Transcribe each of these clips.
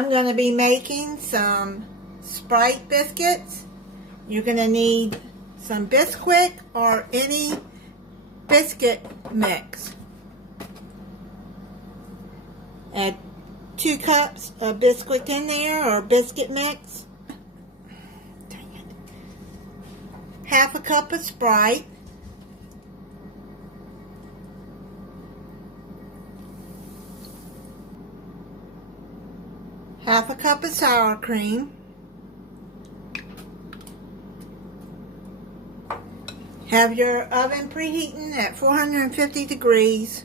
I'm going to be making some Sprite biscuits. You're going to need some Bisquick or any biscuit mix. Add 2 cups of Bisquick in there, or biscuit mix. Half a cup of Sprite. Half a cup of sour cream. Have your oven preheating at 450 degrees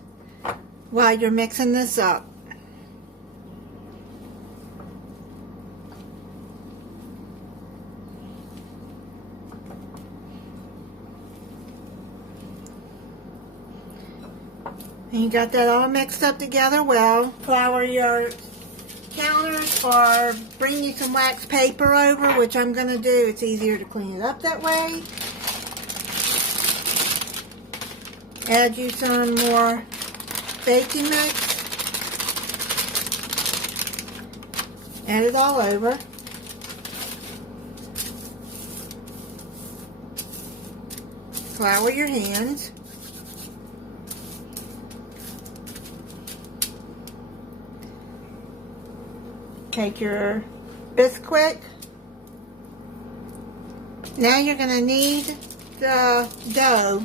while you're mixing this up. And you got that all mixed up together well. Flour your counters or bring you some wax paper over, which I'm going to do. It's easier to clean it up that way. Add you some more baking mix. Add it all over. Flour your hands. Take your Bisquick. Now you're going to knead the dough.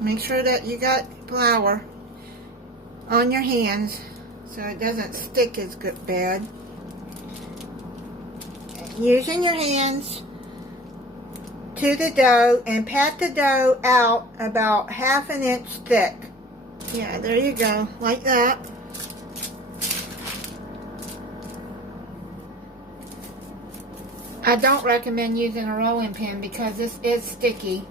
Make sure that you got flour on your hands so it doesn't stick as bad. Using your hands to the dough and pat the dough out about 1/2 inch thick. Yeah, there you go, like that. I don't recommend using a rolling pin because this is sticky.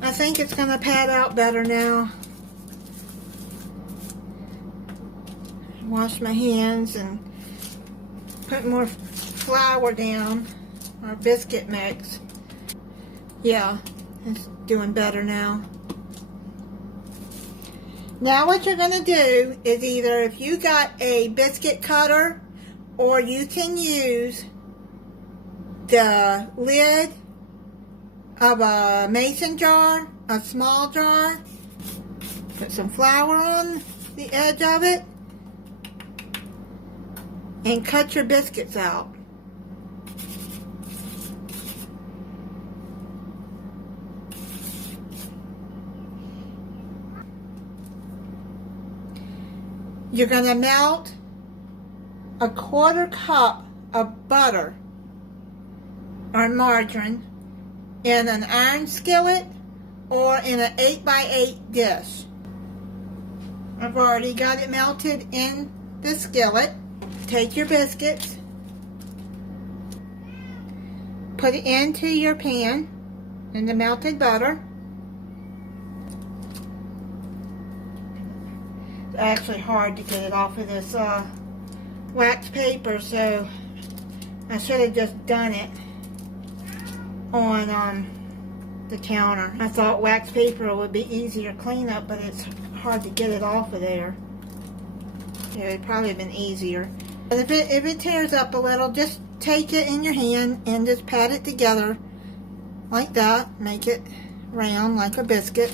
I think it's going to pat out better now. Wash my hands and put more flour down, or biscuit mix. Yeah, it's doing better now. Now what you're going to do is either, if you got a biscuit cutter, or you can use the lid of a mason jar, a small jar. Put some flour on the edge of it and cut your biscuits out. You're going to melt a 1/4 cup of butter or margarine in an iron skillet or in an 8x8 dish. I've already got it melted in the skillet. Take your biscuits, put it into your pan in the melted butter. It's actually hard to get it off of this wax paper, so I should have just done it on the counter. I thought wax paper would be easier cleanup, but it's hard to get it off of there. Yeah, it'd probably have been easier. But if it tears up a little, just take it in your hand and just pat it together like that. Make it round like a biscuit.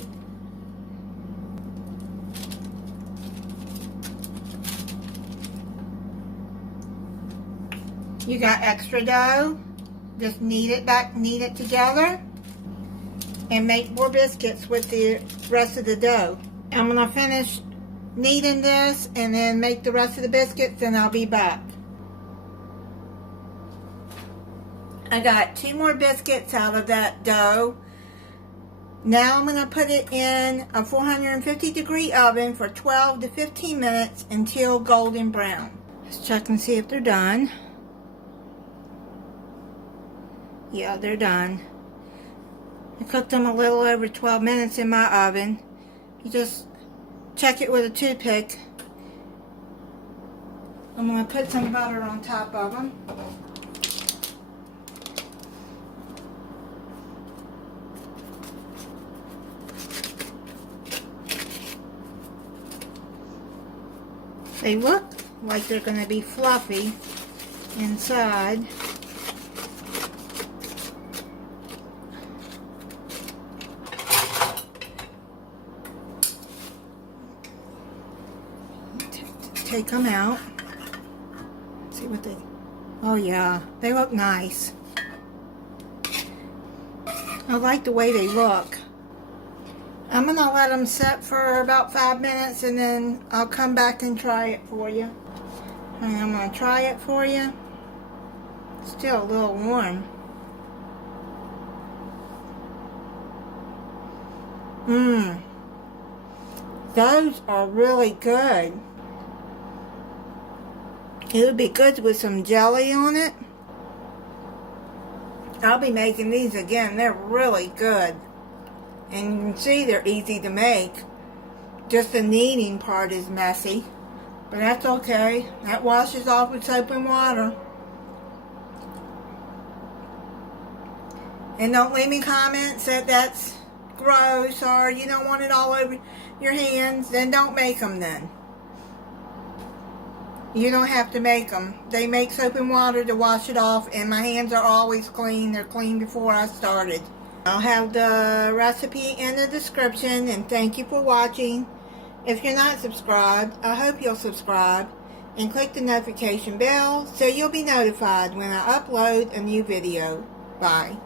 You got extra dough, just knead it together and make more biscuits with the rest of the dough. I'm going to finish kneading this and then make the rest of the biscuits, and I'll be back. I got 2 more biscuits out of that dough. Now I'm going to put it in a 450 degree oven for 12 to 15 minutes until golden brown. Let's check and see if they're done. Yeah, they're done. I cooked them a little over 12 minutes in my oven. You just check it with a toothpick. I'm going to put some butter on top of them. They look like they're going to be fluffy inside. Take them out. See what they... Oh yeah, they look nice. I like the way they look. I'm going to let them set for about 5 minutes and then I'll come back and try it for you. And I'm going to try it for you. Still a little warm. Those are really good. It would be good with some jelly on it. I'll be making these again. They're really good. And you can see they're easy to make. Just the kneading part is messy. But that's okay. That washes off with soap and water. And don't leave me comments that that's gross or you don't want it all over your hands. Then don't make them then. You don't have to make them. They make soap and water to wash it off, and my hands are always clean. They're clean before I started. I'll have the recipe in the description, and thank you for watching. If you're not subscribed, I hope you'll subscribe and click the notification bell so you'll be notified when I upload a new video. Bye.